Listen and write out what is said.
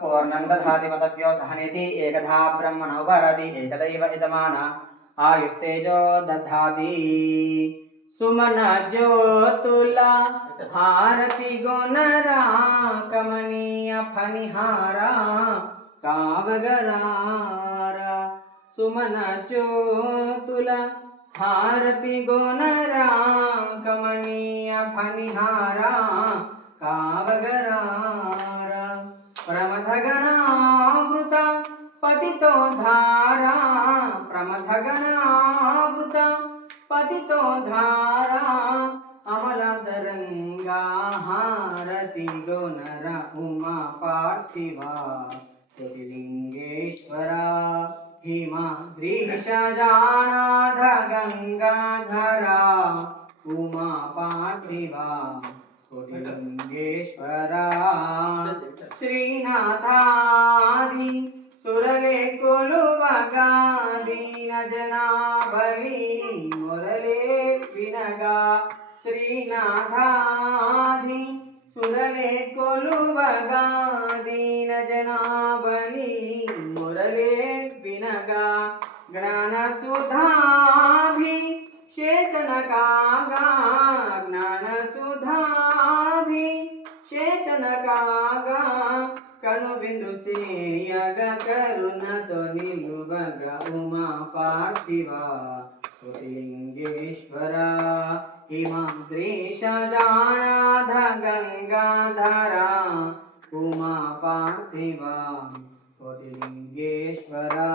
पूर्णं दधाति पदभ्यो सहनेति एकधा ब्रह्मणो वरति एकदैव यजमान आयुस्तेजो दधाति सुमन ज्योतुला हारति गुणरा कमनीय फनिहारा कावगरारा सुमन ज्योतुला हारति गुणरा कमनीय फनिहारा कावगरारा प्रमथगणावृता पतितो धारा प्रमथगणावृता पतितो धारा अमलतरंगा हारति गुणर उमा पार्थिवा ज्योतिलिंगेश्वरा हिमाद्रीशजानाथ गंगाधरा उमा पार्थिवा ज्योतिलिंगेश्वरा श्रीनाथादि सुरले कोलुवगा दीन जनाबली मुरले विनगा श्रीनाथादि सुरले कोलुवगा दीन जनाबली मुरले विनगा ज्ञान सुधाभि शेतन कागा ज्ञान सुधाभि शेतन कागा कनु बिंदु से यग करुण तो निलुबग उमा पार्थिवा ज्योतिलिंगेश्वरा हिमाद्रीश जानाध गंगाधरा उमा पार्थिवा ज्योतिलिंगेश्वरा।